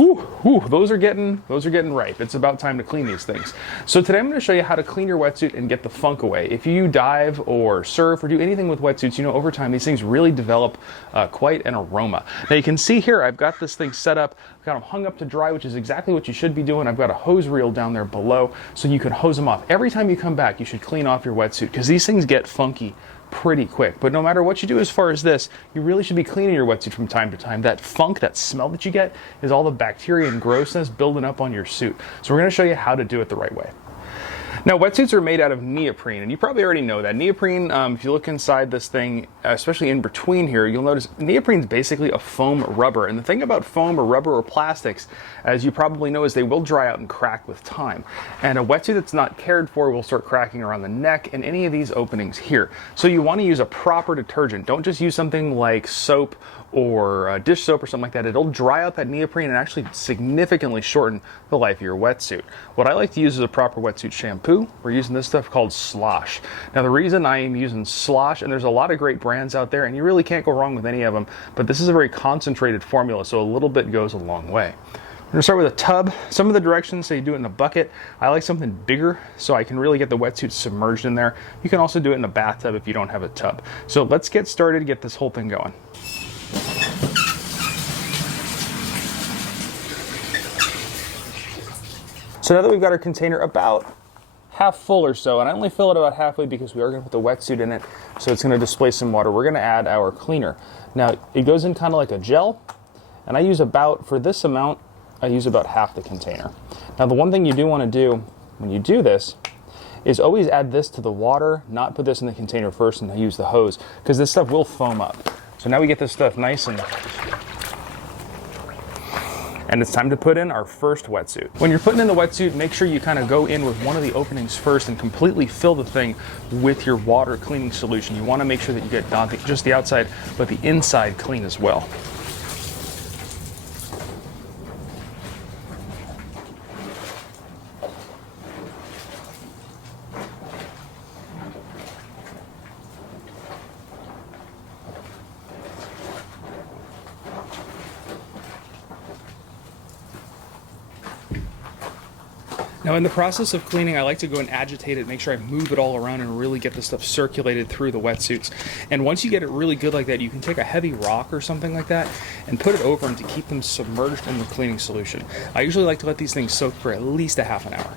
Ooh, those are getting ripe. It's about time to clean these things. So today I'm going to show you how to clean your wetsuit and get the funk away. If you dive or surf or do anything with wetsuits, you know over time these things really develop quite an aroma. Now you can see here I've got this thing set up, I've got them hung up to dry, which is exactly what you should be doing. I've got a hose reel down there below so you can hose them off. Every time you come back you should clean off your wetsuit because these things get funky pretty quick. But no matter what you do as far as this, you really should be cleaning your wetsuit from time to time. That funk, that smell that you get is all the bacteria and grossness building up on your suit. So we're going to show you how to do it the right way. Now, wetsuits are made out of neoprene, and you probably already know that. Neoprene, if you look inside this thing, especially in between here, you'll notice neoprene is basically a foam rubber. And the thing about foam or rubber or plastics, as you probably know, is they will dry out and crack with time. And a wetsuit that's not cared for will start cracking around the neck and any of these openings here. So you want to use a proper detergent. Don't just use something like soap or dish soap or something like that. It'll dry out that neoprene and actually significantly shorten the life of your wetsuit. What I like to use is a proper wetsuit shampoo. We're using this stuff called Slosh. Now the reason I am using Slosh, and there's a lot of great brands out there and you really can't go wrong with any of them, but this is a very concentrated formula, so a little bit goes a long way. We're going to start with a tub. Some of the directions say you do it in a bucket. I like something bigger so I can really get the wetsuit submerged in there. You can also do it in a bathtub if you don't have a tub. So let's get started, get this whole thing going. So now that we've got our container about half full or so, and I only fill it about halfway because we are going to put the wetsuit in it, so it's going to displace some water, we're going to add our cleaner. Now it goes in kind of like a gel, and I use about, for this amount, I use about half the container. Now the one thing you do want to do when you do this is always add this to the water, not put this in the container first and use the hose, because this stuff will foam up. So now we get this stuff nice and it's time to put in our first wetsuit. When you're putting in the wetsuit, make sure you kind of go in with one of the openings first and completely fill the thing with your water cleaning solution. You want to make sure that you get not just the outside, but the inside clean as well. Now in the process of cleaning, I like to go and agitate it, make sure I move it all around and really get the stuff circulated through the wetsuits. And once you get it really good like that, you can take a heavy rock or something like that and put it over them to keep them submerged in the cleaning solution. I usually like to let these things soak for at least a half an hour.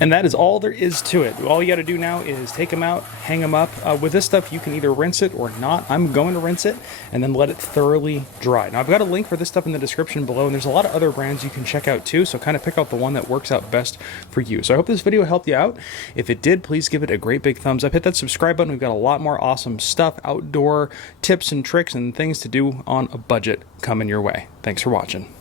And that is all there is to it. All you got to do now is take them out, hang them up. With this stuff, you can either rinse it or not. I'm going to rinse it and then let it thoroughly dry. Now, I've got a link for this stuff in the description below, and there's a lot of other brands you can check out too, so kind of pick out the one that works out best for you. So I hope this video helped you out. If it did, please give it a great big thumbs up. Hit that subscribe button. We've got a lot more awesome stuff, outdoor tips and tricks and things to do on a budget coming your way. Thanks for watching.